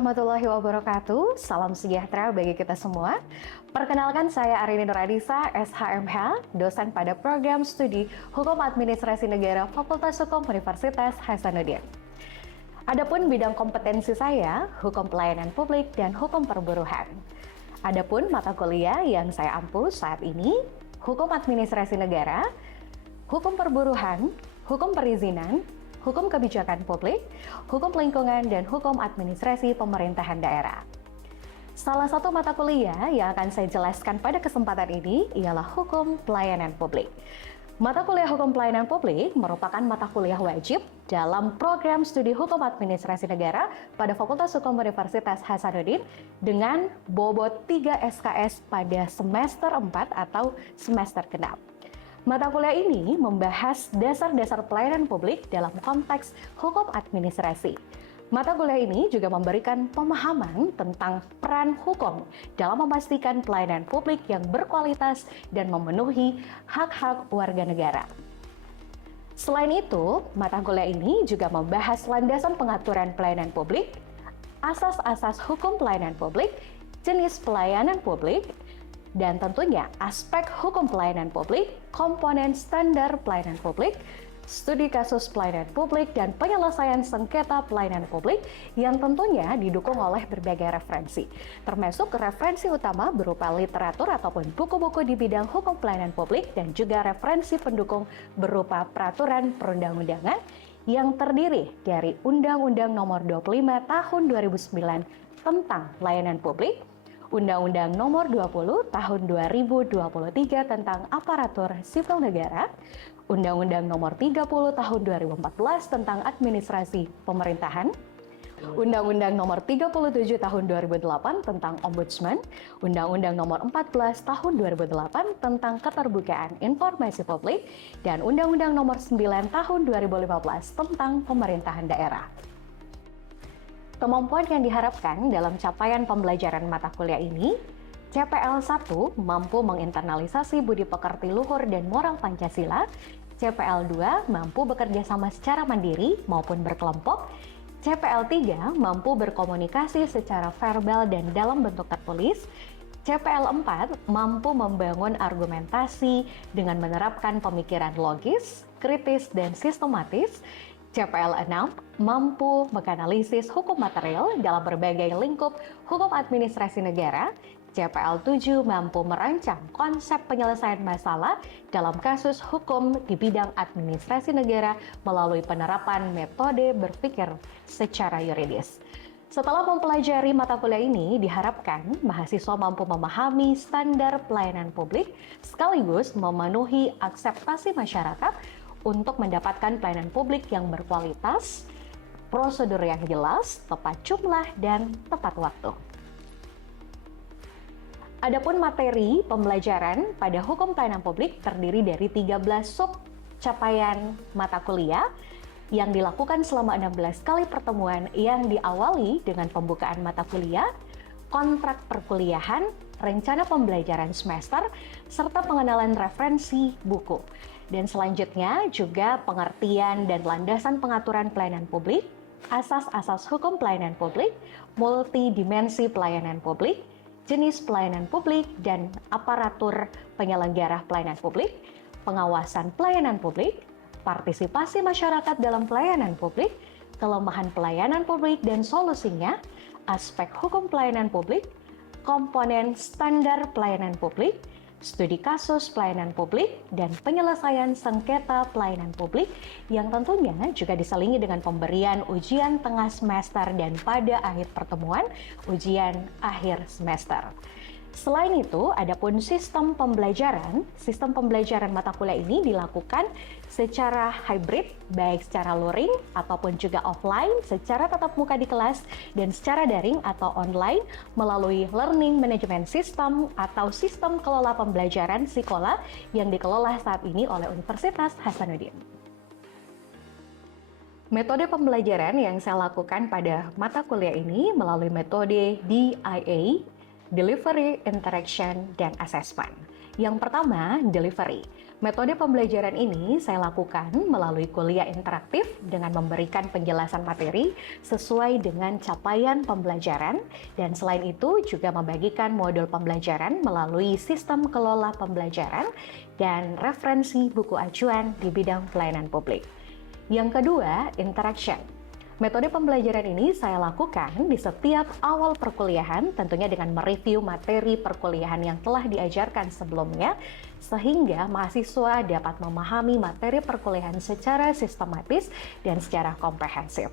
warahmatullahi wabarakatuh. Salam sejahtera bagi kita semua. Perkenalkan, saya Arini Nuradisa, SHMH, dosen pada program studi Hukum Administrasi Negara Fakultas Hukum Universitas Hasanuddin. Adapun bidang kompetensi saya, Hukum Pelayanan Publik dan Hukum Perburuhan. Adapun mata kuliah yang saya ampu saat ini, Hukum Administrasi Negara, Hukum Perburuhan, Hukum Perizinan, Hukum Kebijakan Publik, Hukum Lingkungan, dan Hukum Administrasi Pemerintahan Daerah. Salah satu mata kuliah yang akan saya jelaskan pada kesempatan ini ialah Hukum Pelayanan Publik. Mata kuliah Hukum Pelayanan Publik merupakan mata kuliah wajib dalam program studi Hukum Administrasi Negara pada Fakultas Hukum Universitas Hasanuddin dengan bobot 3 SKS pada semester 4 atau semester genap. Mata kuliah ini membahas dasar-dasar pelayanan publik dalam konteks hukum administrasi. Mata kuliah ini juga memberikan pemahaman tentang peran hukum dalam memastikan pelayanan publik yang berkualitas dan memenuhi hak-hak warga negara. Selain itu, mata kuliah ini juga membahas landasan pengaturan pelayanan publik, asas-asas hukum pelayanan publik, jenis pelayanan publik, dan tentunya aspek hukum pelayanan publik, komponen standar pelayanan publik, studi kasus pelayanan publik, dan penyelesaian sengketa pelayanan publik yang tentunya didukung oleh berbagai referensi, termasuk referensi utama berupa literatur ataupun buku-buku di bidang hukum pelayanan publik dan juga referensi pendukung berupa peraturan perundang-undangan yang terdiri dari Undang-Undang Nomor 25 Tahun 2009 tentang Pelayanan Publik, Undang-Undang Nomor 20 Tahun 2023 tentang Aparatur Sipil Negara, Undang-Undang Nomor 30 Tahun 2014 tentang Administrasi Pemerintahan, Undang-Undang Nomor 37 Tahun 2008 tentang Ombudsman, Undang-Undang Nomor 14 Tahun 2008 tentang Keterbukaan Informasi Publik, dan Undang-Undang Nomor 9 Tahun 2015 tentang Pemerintahan Daerah. Kemampuan yang diharapkan dalam capaian pembelajaran mata kuliah ini, CPL 1 mampu menginternalisasi budi pekerti luhur dan moral Pancasila, CPL 2 mampu bekerja sama secara mandiri maupun berkelompok, CPL 3 mampu berkomunikasi secara verbal dan dalam bentuk tertulis, CPL 4 mampu membangun argumentasi dengan menerapkan pemikiran logis, kritis, dan sistematis, CPL 6 mampu menganalisis hukum material dalam berbagai lingkup hukum administrasi negara. CPL 7 mampu merancang konsep penyelesaian masalah dalam kasus hukum di bidang administrasi negara melalui penerapan metode berpikir secara yuridis. Setelah mempelajari mata kuliah ini, diharapkan mahasiswa mampu memahami standar pelayanan publik sekaligus memenuhi akseptasi masyarakat untuk mendapatkan pelayanan publik yang berkualitas, prosedur yang jelas, tepat jumlah, dan tepat waktu. Adapun materi pembelajaran pada hukum pelayanan publik terdiri dari 13 sub capaian mata kuliah yang dilakukan selama 16 kali pertemuan yang diawali dengan pembukaan mata kuliah, kontrak perkuliahan, rencana pembelajaran semester, serta pengenalan referensi buku. Dan selanjutnya juga pengertian dan landasan pengaturan pelayanan publik, asas-asas hukum pelayanan publik, multidimensi pelayanan publik, jenis pelayanan publik dan aparatur penyelenggara pelayanan publik, pengawasan pelayanan publik, partisipasi masyarakat dalam pelayanan publik, kelemahan pelayanan publik dan solusinya, aspek hukum pelayanan publik, komponen standar pelayanan publik, studi kasus pelayanan publik, dan penyelesaian sengketa pelayanan publik yang tentunya juga diselingi dengan pemberian ujian tengah semester dan pada akhir pertemuan ujian akhir semester. Selain itu, adapun sistem pembelajaran mata kuliah ini dilakukan secara hybrid, baik secara luring ataupun juga offline, secara tatap muka di kelas, dan secara daring atau online melalui Learning Management System atau sistem kelola pembelajaran Sikola yang dikelola saat ini oleh Universitas Hasanuddin. Metode pembelajaran yang saya lakukan pada mata kuliah ini melalui metode DIA, Delivery, Interaction, dan Assessment, Yang pertama, delivery. Metode pembelajaran ini saya lakukan melalui kuliah interaktif dengan memberikan penjelasan materi sesuai dengan capaian pembelajaran, dan selain itu juga membagikan modul pembelajaran melalui sistem kelola pembelajaran dan referensi buku acuan di bidang pelayanan publik. Yang kedua, interaction. Metode pembelajaran ini saya lakukan di setiap awal perkuliahan, tentunya dengan mereview materi perkuliahan yang telah diajarkan sebelumnya, sehingga mahasiswa dapat memahami materi perkuliahan secara sistematis dan secara komprehensif.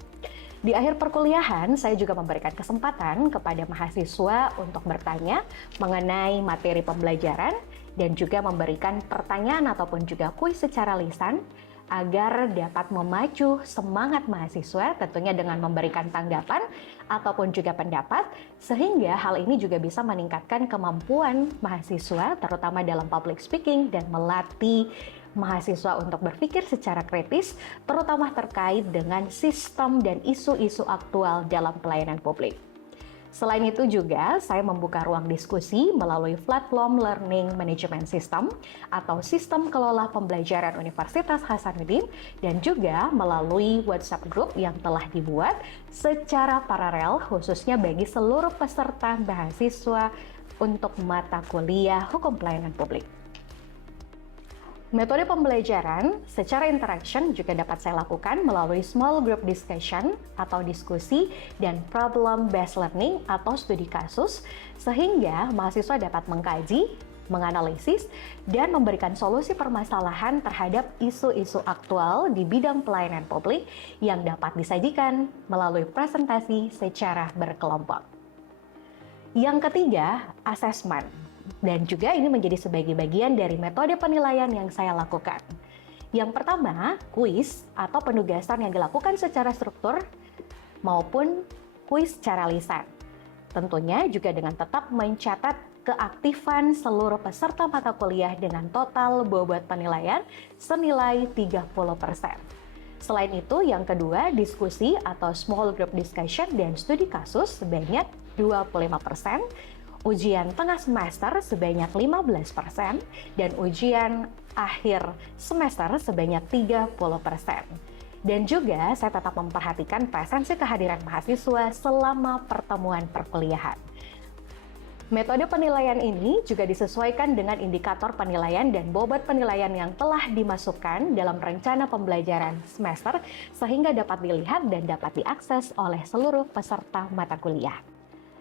Di akhir perkuliahan, saya juga memberikan kesempatan kepada mahasiswa untuk bertanya mengenai materi pembelajaran dan juga memberikan pertanyaan ataupun juga kuis secara lisan, agar dapat memacu semangat mahasiswa, tentunya dengan memberikan tanggapan ataupun juga pendapat, sehingga hal ini juga bisa meningkatkan kemampuan mahasiswa, terutama dalam public speaking, dan melatih mahasiswa untuk berpikir secara kritis, terutama terkait dengan sistem dan isu-isu aktual dalam pelayanan publik. Selain itu juga, saya membuka ruang diskusi melalui platform Learning Management System atau Sistem Kelola Pembelajaran Universitas Hasanuddin, dan juga melalui WhatsApp Group yang telah dibuat secara paralel khususnya bagi seluruh peserta mahasiswa untuk mata kuliah Hukum Pelayanan Publik. Metode pembelajaran secara interaction juga dapat saya lakukan melalui small group discussion atau diskusi dan problem based learning atau studi kasus, sehingga mahasiswa dapat mengkaji, menganalisis, dan memberikan solusi permasalahan terhadap isu-isu aktual di bidang pelayanan publik yang dapat disajikan melalui presentasi secara berkelompok. Yang ketiga, assessment. Dan juga ini menjadi sebagai bagian dari metode penilaian yang saya lakukan. Yang pertama, kuis atau penugasan yang dilakukan secara struktur maupun kuis secara lisan. Tentunya juga dengan tetap mencatat keaktifan seluruh peserta mata kuliah dengan total bobot penilaian senilai 30%. Selain itu, yang kedua, diskusi atau small group discussion dan studi kasus sebanyak 25%, ujian tengah semester sebanyak 15%, dan ujian akhir semester sebanyak 30%. Dan juga saya tetap memperhatikan presensi kehadiran mahasiswa selama pertemuan perkuliahan. Metode penilaian ini juga disesuaikan dengan indikator penilaian dan bobot penilaian yang telah dimasukkan dalam rencana pembelajaran semester, sehingga dapat dilihat dan dapat diakses oleh seluruh peserta mata kuliah.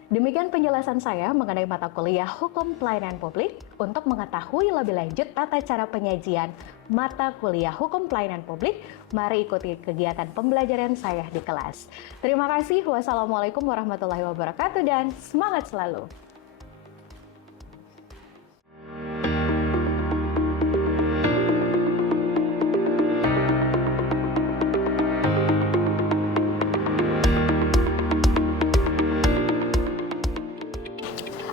Demikian penjelasan saya mengenai mata kuliah Hukum Pelayanan Publik. Untuk mengetahui lebih lanjut tata cara penyajian mata kuliah Hukum Pelayanan Publik, mari ikuti kegiatan pembelajaran saya di kelas. Terima kasih. Wassalamualaikum warahmatullahi wabarakatuh dan semangat selalu.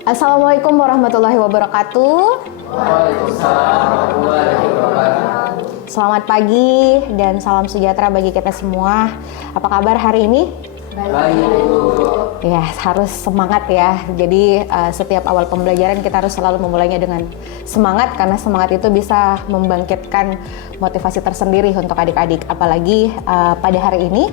Assalamualaikum warahmatullahi wabarakatuh. Waalaikumsalam warahmatullahi wabarakatuh. Selamat pagi dan salam sejahtera bagi kita semua. Apa kabar hari ini? Baik, Bu. Ya, harus semangat ya. Jadi setiap awal pembelajaran kita harus selalu memulainya dengan semangat, karena semangat itu bisa membangkitkan motivasi tersendiri untuk adik-adik. Apalagi pada hari ini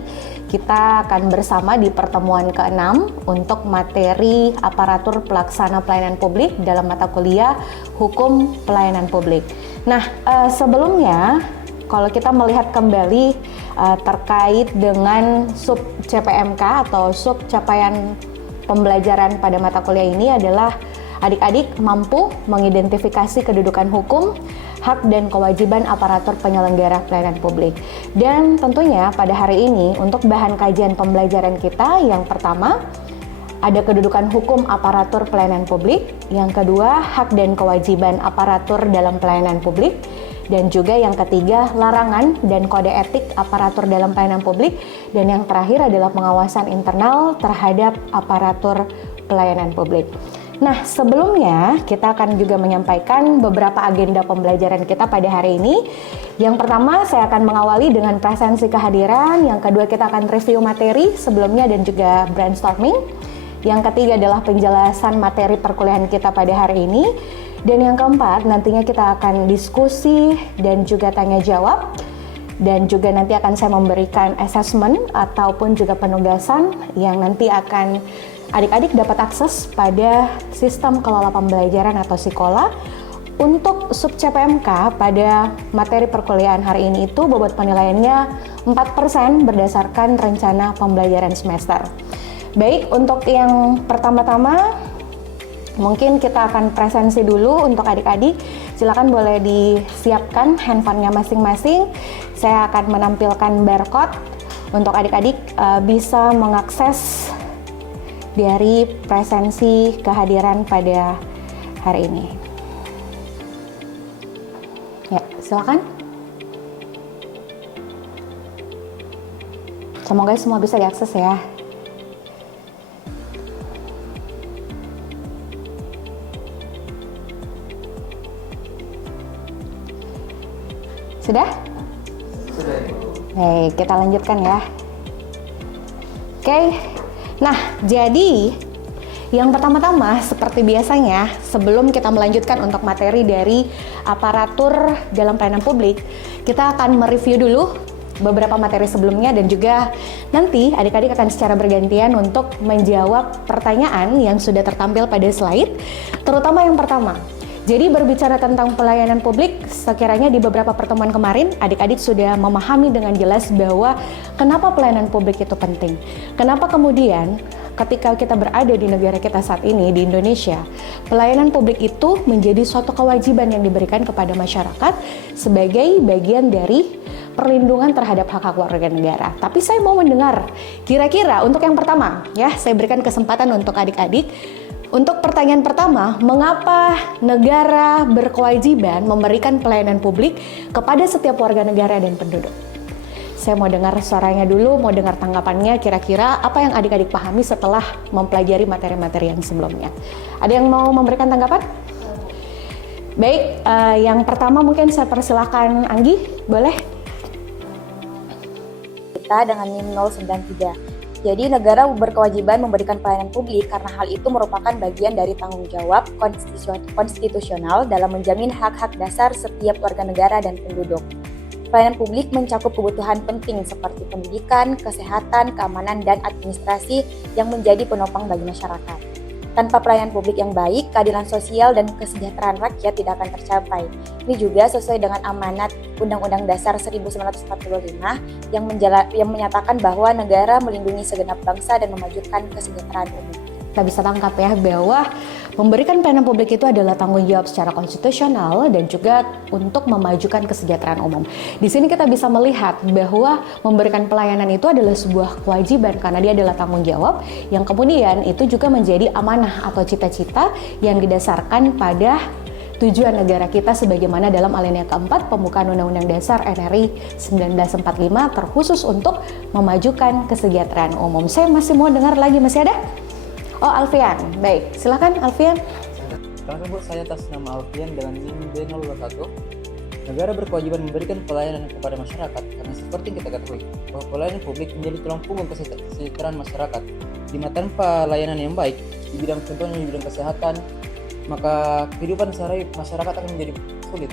kita akan bersama di pertemuan ke-6 untuk materi aparatur pelaksana pelayanan publik dalam mata kuliah Hukum Pelayanan Publik. Nah, sebelumnya kalau kita melihat kembali terkait dengan sub CPMK atau sub capaian pembelajaran pada mata kuliah ini adalah adik-adik mampu mengidentifikasi kedudukan hukum, hak dan kewajiban aparatur penyelenggara pelayanan publik. Dan tentunya pada hari ini untuk bahan kajian pembelajaran kita, yang pertama ada kedudukan hukum aparatur pelayanan publik, yang kedua hak dan kewajiban aparatur dalam pelayanan publik, dan juga yang ketiga larangan dan kode etik aparatur dalam pelayanan publik, dan yang terakhir adalah pengawasan internal terhadap aparatur pelayanan publik. Nah, sebelumnya kita akan juga menyampaikan beberapa agenda pembelajaran kita pada hari ini. Yang pertama, saya akan mengawali dengan presensi kehadiran. Yang kedua, kita akan review materi sebelumnya dan juga brainstorming. Yang ketiga adalah penjelasan materi perkuliahan kita pada hari ini. Dan yang keempat, nantinya kita akan diskusi dan juga tanya jawab. Dan juga nanti akan saya memberikan assessment ataupun juga penugasan yang nanti akan adik-adik dapat akses pada sistem kelola pembelajaran atau Sikola. Untuk sub CPMK pada materi perkuliahan hari ini itu bobot penilaiannya 4% berdasarkan rencana pembelajaran semester. Baik, untuk yang pertama-tama mungkin kita akan presensi dulu untuk adik-adik. Silakan boleh disiapkan handphonenya masing-masing. Saya akan menampilkan barcode untuk adik-adik bisa mengakses dari presensi kehadiran pada hari ini. Ya, silakan. Semoga semua bisa diakses ya. Sudah? Sudah, Ibu. Baik, kita lanjutkan ya. Oke. Nah, jadi yang pertama-tama seperti biasanya sebelum kita melanjutkan untuk materi dari aparatur dalam pelayanan publik, kita akan mereview dulu beberapa materi sebelumnya dan juga nanti adik-adik akan secara bergantian untuk menjawab pertanyaan yang sudah tertampil pada slide, terutama yang pertama. Jadi berbicara tentang pelayanan publik, sekiranya di beberapa pertemuan kemarin, adik-adik sudah memahami dengan jelas bahwa kenapa pelayanan publik itu penting. Kenapa kemudian ketika kita berada di negara kita saat ini, di Indonesia, pelayanan publik itu menjadi suatu kewajiban yang diberikan kepada masyarakat sebagai bagian dari perlindungan terhadap hak-hak warga negara. Tapi saya mau mendengar, kira-kira untuk yang pertama, ya, saya berikan kesempatan untuk adik-adik. Untuk pertanyaan pertama, mengapa negara berkewajiban memberikan pelayanan publik kepada setiap warga negara dan penduduk? Saya mau dengar suaranya dulu, mau dengar tanggapannya, kira-kira apa yang adik-adik pahami setelah mempelajari materi-materi yang sebelumnya. Ada yang mau memberikan tanggapan? Baik, yang pertama mungkin saya persilakan Anggi, boleh? Kita dengan NIM 093. Jadi negara berkewajiban memberikan pelayanan publik karena hal itu merupakan bagian dari tanggung jawab konstitusional dalam menjamin hak-hak dasar setiap warga negara dan penduduk. Pelayanan publik mencakup kebutuhan penting seperti pendidikan, kesehatan, keamanan, dan administrasi yang menjadi penopang bagi masyarakat. Tanpa pelayanan publik yang baik, keadilan sosial dan kesejahteraan rakyat tidak akan tercapai. Ini juga sesuai dengan amanat Undang-Undang Dasar 1945 yang menyatakan bahwa negara melindungi segenap bangsa dan memajukan kesejahteraan umum. Kita bisa tangkap ya bahwa memberikan pelayanan publik itu adalah tanggung jawab secara konstitusional dan juga untuk memajukan kesejahteraan umum. Di sini kita bisa melihat bahwa memberikan pelayanan itu adalah sebuah kewajiban karena dia adalah tanggung jawab yang kemudian itu juga menjadi amanah atau cita-cita yang didasarkan pada tujuan negara kita sebagaimana dalam alinea keempat pembukaan Undang-Undang Dasar RI 1945 terkhusus untuk memajukan kesejahteraan umum. Saya masih mau dengar lagi, masih ada? Oh, Alfian. Baik, silakan Alfian. Kami Bu, saya atas nama Alfian dengan NIM B021. Negara berkewajiban memberikan pelayanan kepada masyarakat karena seperti yang kita ketahui bahwa pelayanan publik menjadi tulang punggung kesejahteraan masyarakat. Di mana tanpa layanan yang baik di bidang contohnya di bidang kesehatan, maka kehidupan sehari masyarakat akan menjadi sulit.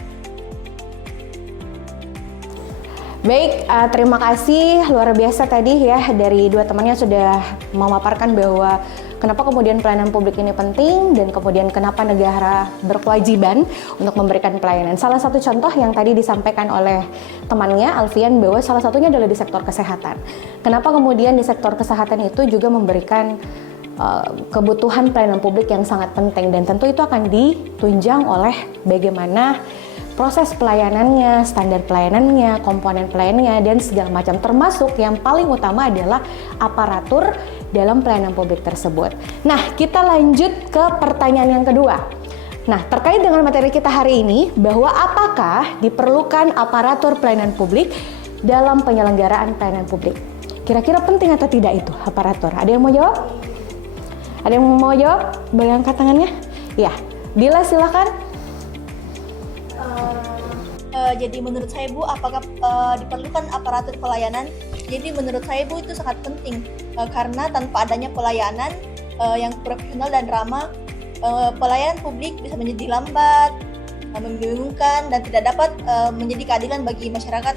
Baik, terima kasih luar biasa tadi ya dari dua temannya sudah memaparkan bahwa kenapa kemudian pelayanan publik ini penting dan kemudian kenapa negara berkewajiban untuk memberikan pelayanan. Salah satu contoh yang tadi disampaikan oleh temannya Alfian bahwa salah satunya adalah di sektor kesehatan. Kenapa kemudian di sektor kesehatan itu juga memberikan kebutuhan pelayanan publik yang sangat penting dan tentu itu akan ditunjang oleh bagaimana proses pelayanannya, standar pelayanannya, komponen pelayanannya, dan segala macam. Termasuk yang paling utama adalah aparatur dalam pelayanan publik tersebut. Nah, kita lanjut ke pertanyaan yang kedua. Nah, terkait dengan materi kita hari ini, bahwa apakah diperlukan aparatur pelayanan publik dalam penyelenggaraan pelayanan publik? Kira-kira penting atau tidak itu aparatur? Ada yang mau jawab? Ada yang mau jawab? Boleh angkat tangannya? Ya, Bila silakan. Jadi menurut saya Bu, apakah diperlukan aparatur pelayanan? Jadi menurut saya Bu itu sangat penting karena tanpa adanya pelayanan yang profesional dan ramah, pelayanan publik bisa menjadi lambat, membingungkan, dan tidak dapat menjadi keadilan bagi masyarakat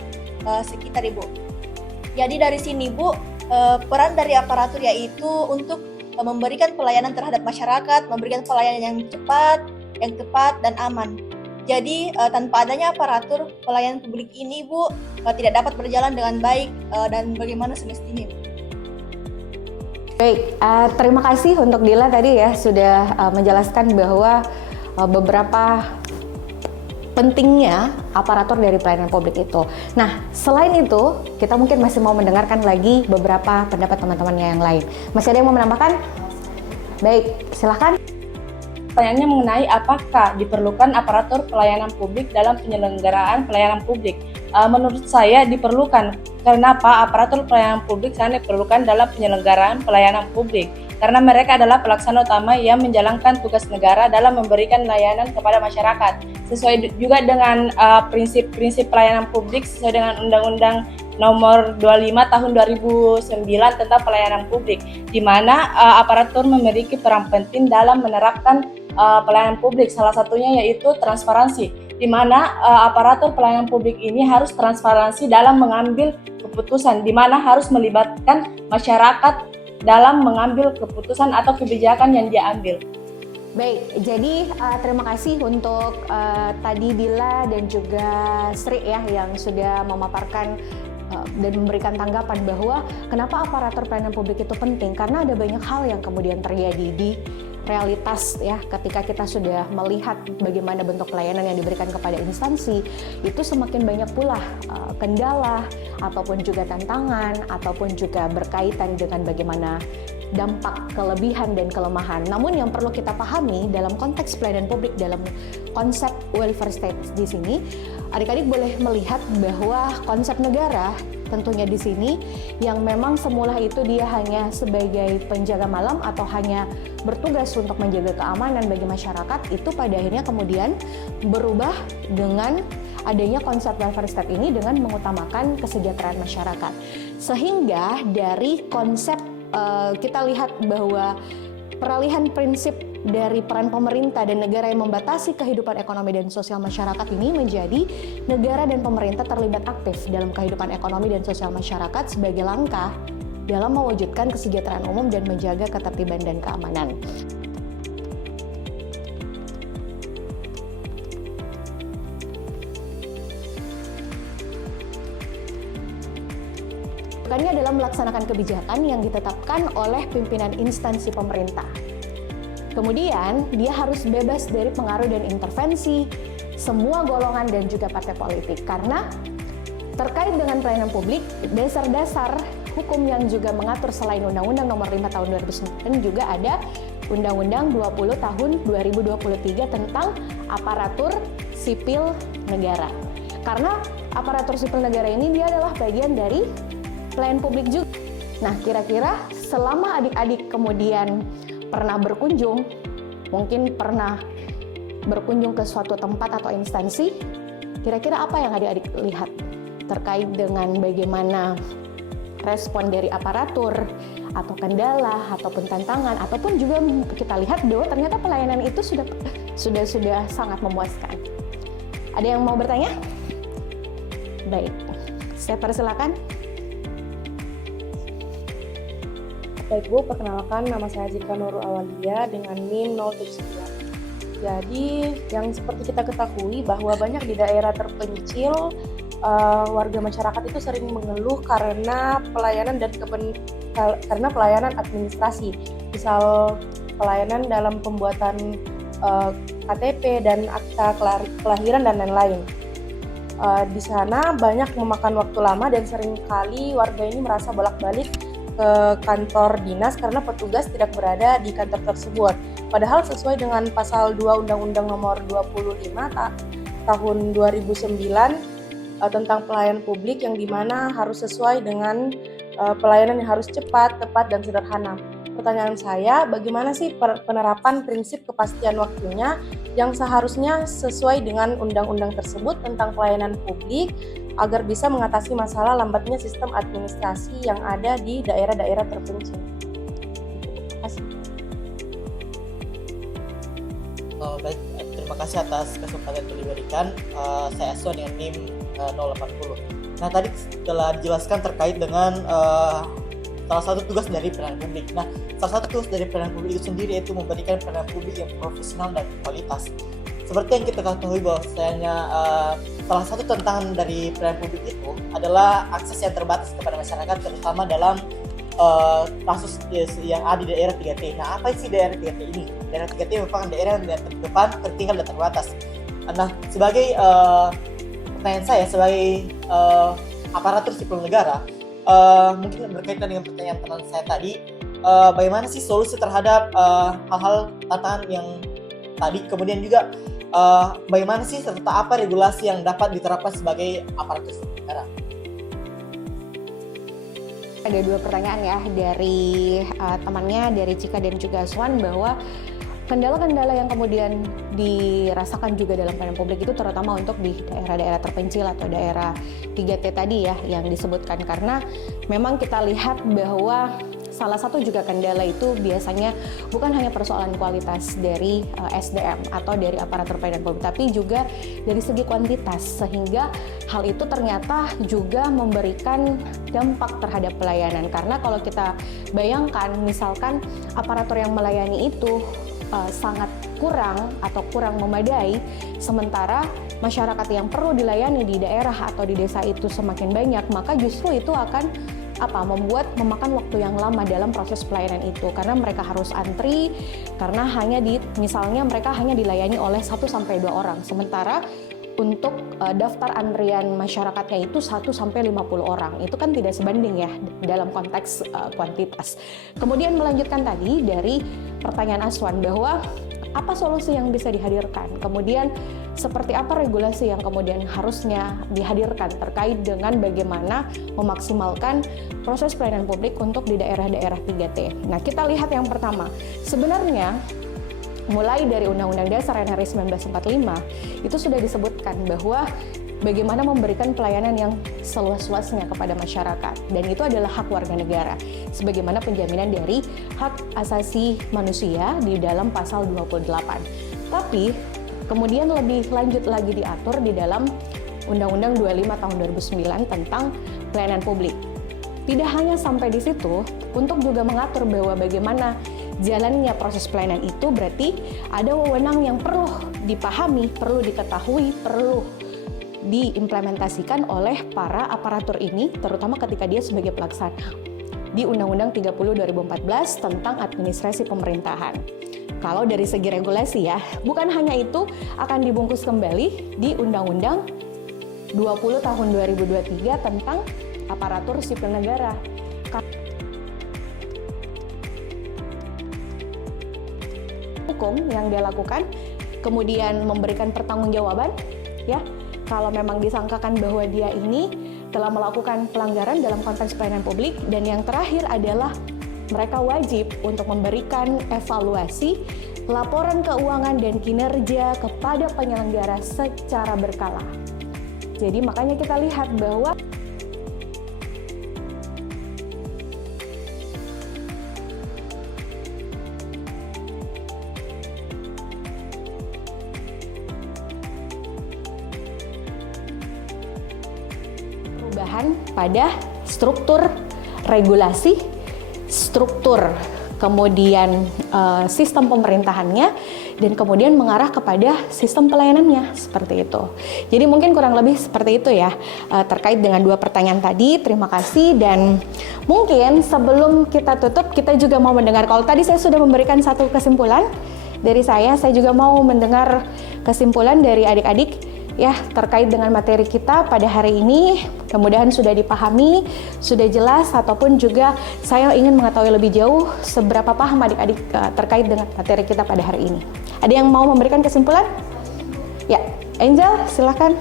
sekitar, Ibu. Jadi dari sini, Bu, peran dari aparatur yaitu untuk memberikan pelayanan terhadap masyarakat, memberikan pelayanan yang cepat, yang tepat, dan aman. Jadi tanpa adanya aparatur, pelayanan publik ini, Bu, tidak dapat berjalan dengan baik dan bagaimana semestinya, Bu. Baik, terima kasih untuk Dila tadi ya sudah menjelaskan bahwa beberapa pentingnya aparatur dari pelayanan publik itu. Nah, selain itu, kita mungkin masih mau mendengarkan lagi beberapa pendapat teman-temannya yang lain. Masih ada yang mau menambahkan? Baik, silahkan. Pertanyaannya mengenai apakah diperlukan aparatur pelayanan publik dalam penyelenggaraan pelayanan publik. Menurut saya diperlukan. Kenapa aparatur pelayanan publik sangat diperlukan dalam penyelenggaraan pelayanan publik? Karena mereka adalah pelaksana utama yang menjalankan tugas negara dalam memberikan layanan kepada masyarakat. Sesuai juga dengan prinsip-prinsip pelayanan publik sesuai dengan Undang-Undang Nomor 25 Tahun 2009 tentang pelayanan publik, di mana aparatur memiliki peran penting dalam menerapkan pelayanan publik. Salah satunya yaitu transparansi, di mana aparatur pelayanan publik ini harus transparansi dalam mengambil keputusan, di mana harus melibatkan masyarakat dalam mengambil keputusan atau kebijakan yang dia ambil. Baik, jadi terima kasih untuk tadi Dila dan juga Sri ya yang sudah memaparkan dan memberikan tanggapan bahwa kenapa aparatur pelayanan publik itu penting, karena ada banyak hal yang kemudian terjadi di realitas ya, ketika kita sudah melihat bagaimana bentuk pelayanan yang diberikan kepada instansi, itu semakin banyak pula kendala ataupun juga tantangan ataupun juga berkaitan dengan bagaimana dampak kelebihan dan kelemahan. Namun yang perlu kita pahami dalam konteks pelayanan publik, dalam konsep welfare state di sini, adik-adik boleh melihat bahwa konsep negara tentunya di sini yang memang semula itu dia hanya sebagai penjaga malam atau hanya bertugas untuk menjaga keamanan bagi masyarakat, itu pada akhirnya kemudian berubah dengan adanya konsep welfare state ini dengan mengutamakan kesejahteraan masyarakat. Sehingga dari konsep kita lihat bahwa peralihan prinsip dari peran pemerintah dan negara yang membatasi kehidupan ekonomi dan sosial masyarakat ini menjadi negara dan pemerintah terlibat aktif dalam kehidupan ekonomi dan sosial masyarakat sebagai langkah dalam mewujudkan kesejahteraan umum dan menjaga ketertiban dan keamanan. Bukannya dalam melaksanakan kebijakan yang ditetapkan oleh pimpinan instansi pemerintah. Kemudian, dia harus bebas dari pengaruh dan intervensi semua golongan dan juga partai politik. Karena terkait dengan pelayanan publik, dasar-dasar hukum yang juga mengatur selain Undang-Undang Nomor 5 Tahun 2009 juga ada Undang-Undang 20 Tahun 2023 tentang aparatur sipil negara. Karena aparatur sipil negara ini dia adalah bagian dari pelayanan publik juga. Nah, kira-kira selama adik-adik kemudian pernah berkunjung, mungkin pernah berkunjung ke suatu tempat atau instansi, kira-kira apa yang adik-adik lihat terkait dengan bagaimana respon dari aparatur atau kendala ataupun tantangan, ataupun juga kita lihat bahwa ternyata pelayanan itu sudah sangat memuaskan. Ada yang mau bertanya? Baik, saya persilakan. Baik Bu, perkenalkan nama saya Zika Nurul Awalia dengan NIM 079. Jadi yang seperti kita ketahui bahwa banyak di daerah terpencil warga masyarakat itu sering mengeluh karena pelayanan karena pelayanan administrasi, misal pelayanan dalam pembuatan KTP dan akta kelahiran dan lain-lain. Di sana banyak memakan waktu lama dan seringkali warga ini merasa bolak-balik ke kantor dinas karena petugas tidak berada di kantor tersebut. Padahal sesuai dengan pasal 2 Undang-Undang Nomor 25 Tahun 2009 tentang pelayanan publik yang dimana harus sesuai dengan pelayanan yang harus cepat, tepat, dan sederhana. Pertanyaan saya, bagaimana sih penerapan prinsip kepastian waktunya yang seharusnya sesuai dengan undang-undang tersebut tentang pelayanan publik agar bisa mengatasi masalah lambatnya sistem administrasi yang ada di daerah-daerah terpencil? Terima kasih. Baik, terima kasih atas kesempatan yang diberikan. Saya Aswan dengan NIM 080. Nah, tadi telah dijelaskan terkait dengan salah satu tugas dari pelayanan publik. Nah, salah satu tugas dari pelayanan publik itu sendiri yaitu memberikan pelayanan publik yang profesional dan berkualitas. Seperti yang kita ketahui bahwasanya salah satu tantangan dari pelayanan publik itu adalah akses yang terbatas kepada masyarakat, terutama dalam kasus yang ada di daerah 3T. Nah, apa sih daerah 3T ini? Daerah 3T merupakan daerah yang terdepan, tertinggal, dan terbatas. Nah, sebagai pertanyaan saya sebagai aparatur sipil negara, mungkin berkaitan dengan pertanyaan saya tadi, bagaimana sih solusi terhadap hal-hal tantangan yang tadi, kemudian juga bagaimana sih serta apa regulasi yang dapat diterapkan sebagai aparatur sipil negara? Ada dua pertanyaan ya dari temannya, dari Cika dan juga Aswan, bahwa kendala-kendala yang kemudian dirasakan juga dalam pelayanan publik itu terutama untuk di daerah-daerah terpencil atau daerah 3T tadi ya yang disebutkan, karena memang kita lihat bahwa salah satu juga kendala itu biasanya bukan hanya persoalan kualitas dari SDM atau dari aparatur pelayanan publik, tapi juga dari segi kuantitas, sehingga hal itu ternyata juga memberikan dampak terhadap pelayanan. Karena kalau kita bayangkan misalkan aparatur yang melayani itu sangat kurang atau kurang memadai, sementara masyarakat yang perlu dilayani di daerah atau di desa itu semakin banyak, maka justru itu akan memakan waktu yang lama dalam proses pelayanan itu, karena mereka harus antri, karena misalnya mereka hanya dilayani oleh 1-2 orang, sementara untuk daftar antrian masyarakatnya itu 1-50 orang. Itu kan tidak sebanding ya dalam konteks kuantitas. Kemudian melanjutkan tadi dari pertanyaan Aswan bahwa apa solusi yang bisa dihadirkan, kemudian seperti apa regulasi yang kemudian harusnya dihadirkan terkait dengan bagaimana memaksimalkan proses pelayanan publik untuk di daerah-daerah 3T. Nah, kita lihat yang pertama, sebenarnya mulai dari Undang-Undang Dasar RI 1945 itu sudah disebutkan bahwa bagaimana memberikan pelayanan yang seluas-luasnya kepada masyarakat, dan itu adalah hak warga negara sebagaimana penjaminan dari hak asasi manusia di dalam pasal 28. Tapi kemudian lebih lanjut lagi diatur di dalam Undang-Undang 25 tahun 2009 tentang pelayanan publik. Tidak hanya sampai di situ, untuk juga mengatur bahwa bagaimana jalannya proses pelayanan itu, berarti ada wewenang yang perlu dipahami, perlu diketahui, perlu diimplementasikan oleh para aparatur ini, terutama ketika dia sebagai pelaksana di Undang-Undang 30 2014 tentang administrasi pemerintahan. Kalau dari segi regulasi ya, bukan hanya itu, akan dibungkus kembali di Undang-Undang 20 tahun 2023 tentang aparatur sipil negara. Hukum yang dia lakukan, kemudian memberikan pertanggungjawaban, ya, kalau memang disangkakan bahwa dia ini telah melakukan pelanggaran dalam konteks pelayanan publik. Dan yang terakhir adalah mereka wajib untuk memberikan evaluasi, laporan keuangan dan kinerja kepada penyelenggara secara berkala. Jadi makanya kita lihat bahwa perubahan pada struktur regulasi, struktur kemudian sistem pemerintahannya, dan kemudian mengarah kepada sistem pelayanannya, seperti itu. Jadi mungkin kurang lebih seperti itu ya terkait dengan dua pertanyaan tadi. Terima kasih, dan mungkin sebelum kita tutup, kita juga mau mendengar, kalau tadi saya sudah memberikan satu kesimpulan dari saya juga mau mendengar kesimpulan dari adik-adik ya terkait dengan materi kita pada hari ini. Mudah-mudahan sudah dipahami, sudah jelas, ataupun juga saya ingin mengetahui lebih jauh seberapa paham adik-adik terkait dengan materi kita pada hari ini. Ada yang mau memberikan kesimpulan? Ya, Angel, silakan.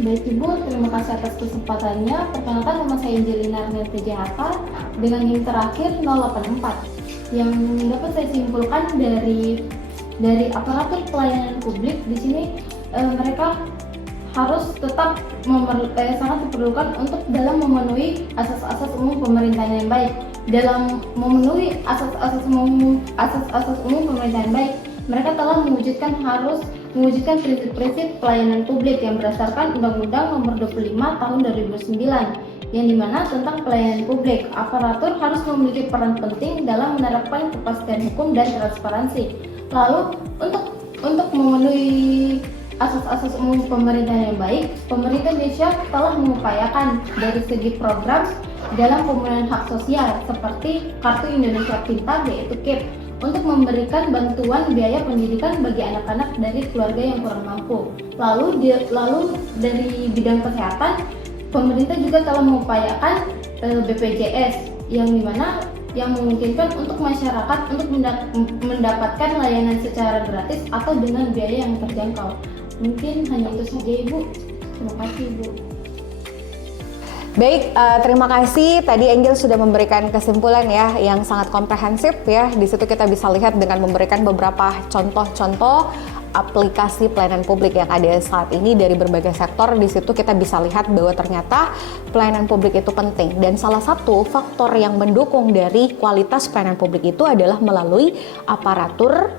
Baik Ibu, terima kasih atas kesempatannya. Perkenalkan, nama saya Angelina Arneta Jahata dengan NIM terakhir 084. Yang dapat saya simpulkan dari aparatur pelayanan publik di sini, mereka harus tetap sangat diperlukan untuk dalam memenuhi asas-asas umum pemerintahan yang baik. Dalam memenuhi asas-asas umum pemerintahan yang baik, Mereka telah mewujudkan prinsip-prinsip pelayanan publik yang berdasarkan Undang-Undang Nomor 25 Tahun 2009 yang dimana tentang pelayanan publik. Aparatur harus memiliki peran penting dalam menerapkan kepastian hukum dan transparansi. Lalu untuk memenuhi asas-asas umum pemerintahan yang baik, pemerintah Indonesia telah mengupayakan dari segi program dalam pemenuhan hak sosial seperti Kartu Indonesia Pintar yaitu KIP untuk memberikan bantuan biaya pendidikan bagi anak-anak dari keluarga yang kurang mampu. Lalu dari bidang kesehatan, pemerintah juga telah mengupayakan BPJS yang dimana yang memungkinkan untuk masyarakat untuk mendapatkan layanan secara gratis atau dengan biaya yang terjangkau. Mungkin hanya itu saja Ibu. Terima kasih Ibu. Baik, terima kasih. Tadi Angel sudah memberikan kesimpulan ya yang sangat komprehensif ya. Di situ kita bisa lihat dengan memberikan beberapa contoh-contoh aplikasi pelayanan publik yang ada saat ini dari berbagai sektor. Di situ kita bisa lihat bahwa ternyata pelayanan publik itu penting, dan salah satu faktor yang mendukung dari kualitas pelayanan publik itu adalah melalui aparatur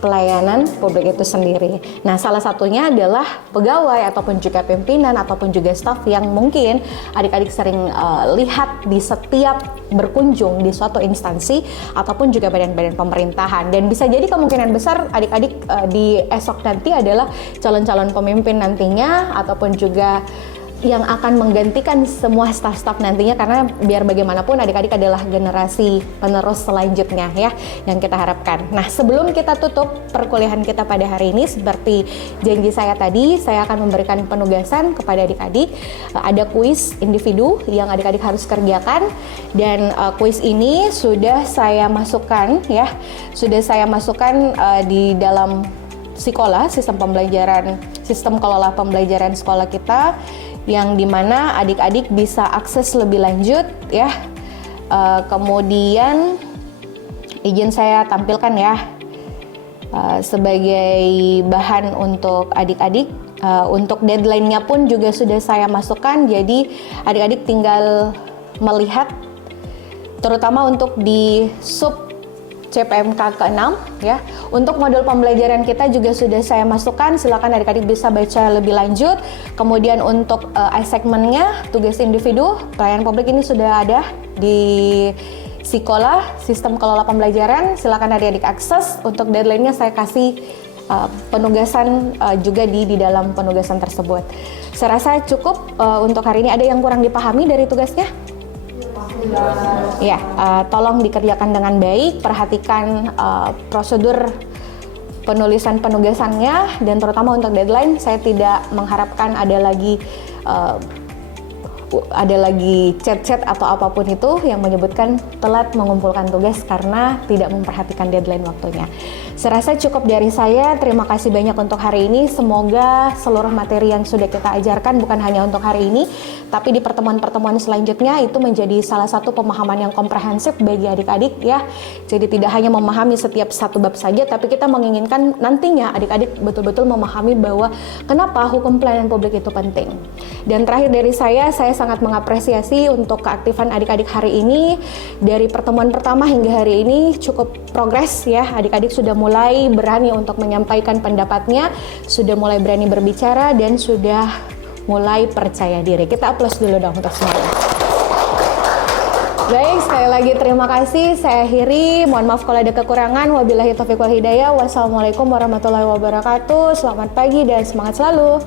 pelayanan publik itu sendiri. Nah, salah satunya adalah pegawai ataupun juga pimpinan ataupun juga staf yang mungkin adik-adik sering lihat di setiap berkunjung di suatu instansi ataupun juga badan-badan pemerintahan. Dan bisa jadi kemungkinan besar adik-adik di esok nanti adalah calon-calon pemimpin nantinya ataupun juga yang akan menggantikan semua staf-staf nantinya, karena biar bagaimanapun adik-adik adalah generasi penerus selanjutnya ya yang kita harapkan. Nah, sebelum kita tutup perkuliahan kita pada hari ini, seperti janji saya tadi, saya akan memberikan penugasan kepada adik-adik. Ada kuis individu yang adik-adik harus kerjakan, dan kuis ini sudah saya masukkan di dalam Sikola, sistem kelola pembelajaran sekolah kita, yang dimana adik-adik bisa akses lebih lanjut ya. Kemudian izin saya tampilkan ya sebagai bahan untuk adik-adik. Untuk deadline-nya pun juga sudah saya masukkan, jadi adik-adik tinggal melihat, terutama untuk di sub CPMK ke-6 ya. Untuk modul pembelajaran kita juga sudah saya masukkan, silakan adik-adik bisa baca lebih lanjut. Kemudian untuk assignment-nya, tugas individu pelayanan publik ini sudah ada di Sikola, sistem kelola pembelajaran, silakan adik-adik akses. Untuk deadline-nya saya kasih penugasan juga di dalam penugasan tersebut. Saya rasa cukup untuk hari ini. Ada yang kurang dipahami dari tugasnya? Ya, tolong dikerjakan dengan baik, perhatikan prosedur penulisan penugasannya, dan terutama untuk deadline saya tidak mengharapkan ada lagi chat-chat atau apapun itu yang menyebutkan telat mengumpulkan tugas karena tidak memperhatikan deadline waktunya. Saya rasa cukup dari saya. Terima kasih banyak untuk hari ini. Semoga seluruh materi yang sudah kita ajarkan bukan hanya untuk hari ini, tapi di pertemuan-pertemuan selanjutnya itu menjadi salah satu pemahaman yang komprehensif bagi adik-adik ya. Jadi tidak hanya memahami setiap satu bab saja, tapi kita menginginkan nantinya adik-adik betul-betul memahami bahwa kenapa hukum pelayanan publik itu penting. Dan terakhir dari saya sangat mengapresiasi untuk keaktifan adik-adik hari ini. Dari pertemuan pertama hingga hari ini cukup progres ya. Adik-adik sudah mulai berani untuk menyampaikan pendapatnya, sudah mulai berani berbicara, dan sudah mulai percaya diri. Kita aplaus dulu dong untuk semuanya. Baik, sekali lagi terima kasih. Saya akhiri. Mohon maaf kalau ada kekurangan. Wabillahi taufiq wal hidayah. Wassalamualaikum warahmatullahi wabarakatuh. Selamat pagi dan semangat selalu.